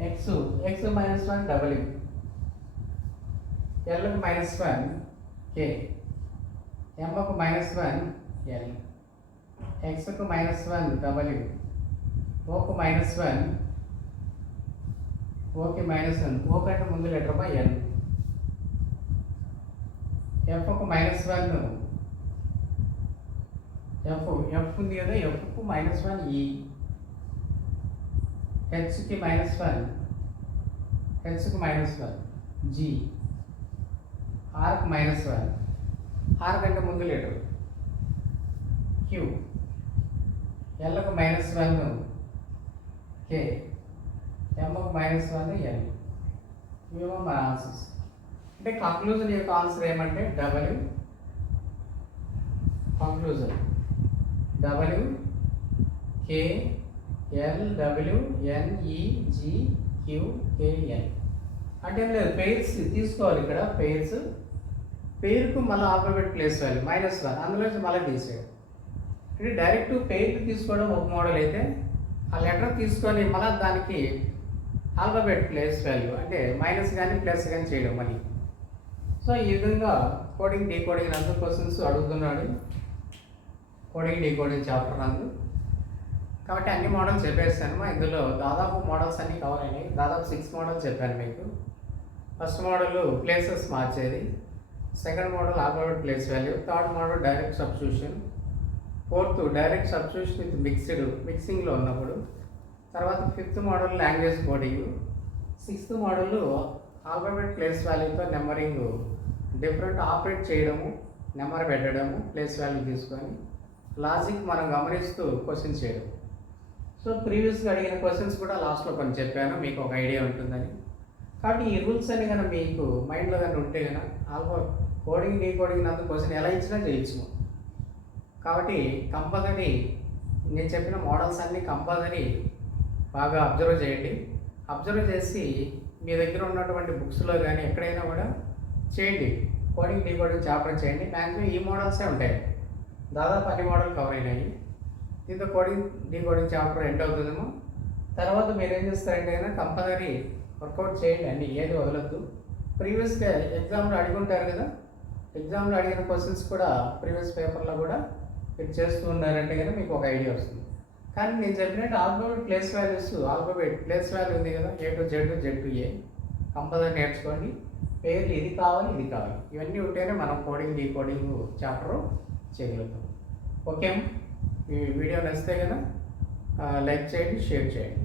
ఎక్స్, ఎక్స్ -1 డబ్ల్యూ, ఎల్కి -1 కే, ఎంకు -1 ఎల్, ఎక్స్కు -1 డబ్ల్యూ, ఓకు -1, ఓకే -1, ఓ కంటే ముందు లెటర్ బై ఎన్, ఎఫ్కు -1, ఎఫ్ ఉంది కదా, ఎఫ్కు -1 ఈ, హెచ్కి -1, హెచ్కు -1 జీ, ఆర్కు -1, ఆర్ కంటే ముందు లెటర్ క్యూ, ఎల్కు -1 కే, ఎంకు -1 ఎల్. ఇవేమో మన ఆన్సర్స్. అంటే కంక్లూజన్ యొక్క ఆన్సర్ ఏమంటే డబ్ల్యూ, కంక్లూజన్ డబ్ల్యూ, కే, ఎల్, డబ్ల్యూ, ఎన్, ఈ, జీ, క్యూ, కే, ఎల్. అంటే ఏం లేదు, పెయిర్స్ తీసుకోవాలి. ఇక్కడ పెయిర్స్, పేరుకు మళ్ళీ ఆల్ఫాబెట్ ప్లేస్ వాల్యూ -1, అందులోంచి మళ్ళీ తీసేయాలి. అంటే డైరెక్ట్ పేరు తీసుకోవడం ఒక మోడల్ అయితే, ఆ లెటర్ తీసుకొని మళ్ళీ దానికి ఆల్ఫాబెట్ ప్లేస్ వాల్యూ అంటే మైనస్ కానీ ప్లస్ కానీ చేయడం మళ్ళీ. సో ఈ విధంగా కోడింగ్ డీకోడింగ్ నందు క్వశ్చన్స్ అడుగుతున్నాడు, కోడింగ్ డీకోడింగ్ చాప్టర్ నందు. కాబట్టి అన్ని మోడల్స్ చెప్పేస్తాను. ఇందులో దాదాపు మోడల్స్ అన్నీ కవర్ అయినాయి. దాదాపు 6 మోడల్స్ చెప్పాను మీకు. ఫస్ట్ మోడల్ ప్లేసెస్ మార్చేది, second model alphabet place value, third model direct substitution, fourth direct substitution with మిక్సింగ్లో ఉన్నప్పుడు, తర్వాత fifth model language coding, sixth model alphabet place వాల్యూతో నెంబరింగ్ డిఫరెంట్ ఆపరేట్ చేయడము, నెంబర్ పెట్టడము, ప్లేస్ వాల్యూ తీసుకొని లాజిక్ మనం గమనిస్తూ క్వశ్చన్స్ చేయడం. సో ప్రీవియస్గా అడిగిన క్వశ్చన్స్ కూడా లాస్ట్లో కొన్ని చెప్పాను, మీకు ఒక ఐడియా ఉంటుందని. కాబట్టి ఈ రూల్స్ అన్ని కనుక మీకు మైండ్లో కానీ ఉంటే కనుక కోడింగ్ డీకోడింగ్ నందు క్వశ్చన్ ఎలా ఇచ్చినా చేయొచ్చు. కాబట్టి కంపల్సరీ నేను చెప్పిన మోడల్స్ అన్నీ కంపల్సరీ బాగా అబ్జర్వ్ చేయండి. అబ్జర్వ్ చేసి మీ దగ్గర ఉన్నటువంటి బుక్స్లో కానీ ఎక్కడైనా కూడా చేయండి. కోడింగ్ డీకోడింగ్ చాప్టర్ చేయండి. మ్యాక్సిమం ఈ మోడల్సే ఉంటాయి. దాదాపు అన్ని మోడల్ కవర్ అయినాయి. దీంతో కోడింగ్ డీకోడింగ్ చాప్టర్ ఎండ్ అవుతుందేమో. తర్వాత మీరు ఏం చేస్తారంటే కనుక కంపల్సరీ వర్కౌట్ చేయండి, అన్ని ఏది వదలొద్దు. ప్రీవియస్గా ఎగ్జామ్లో అడుగుంటారు కదా, ఎగ్జామ్లో అడిగిన క్వశ్చన్స్ కూడా ప్రీవియస్ పేపర్లో కూడా మీరు చేస్తూ ఉన్నారంటే కనుక మీకు ఒక ఐడియా వస్తుంది. కానీ నేను చెప్పినట్టు alphabet place values, alphabet place value ఉంది కదా, A to Z, Z to A compulsory నేర్చుకోండి. పేర్లు ఇది కావాలి, ఇది కావాలి, ఇవన్నీ ఉంటేనే మనం కోడింగ్ డీకోడింగ్ చాప్టర్ చేయగలుగుతాం. ఓకే, ఈ వీడియో నచ్చితే కదా లైక్ చేయండి, షేర్ చేయండి.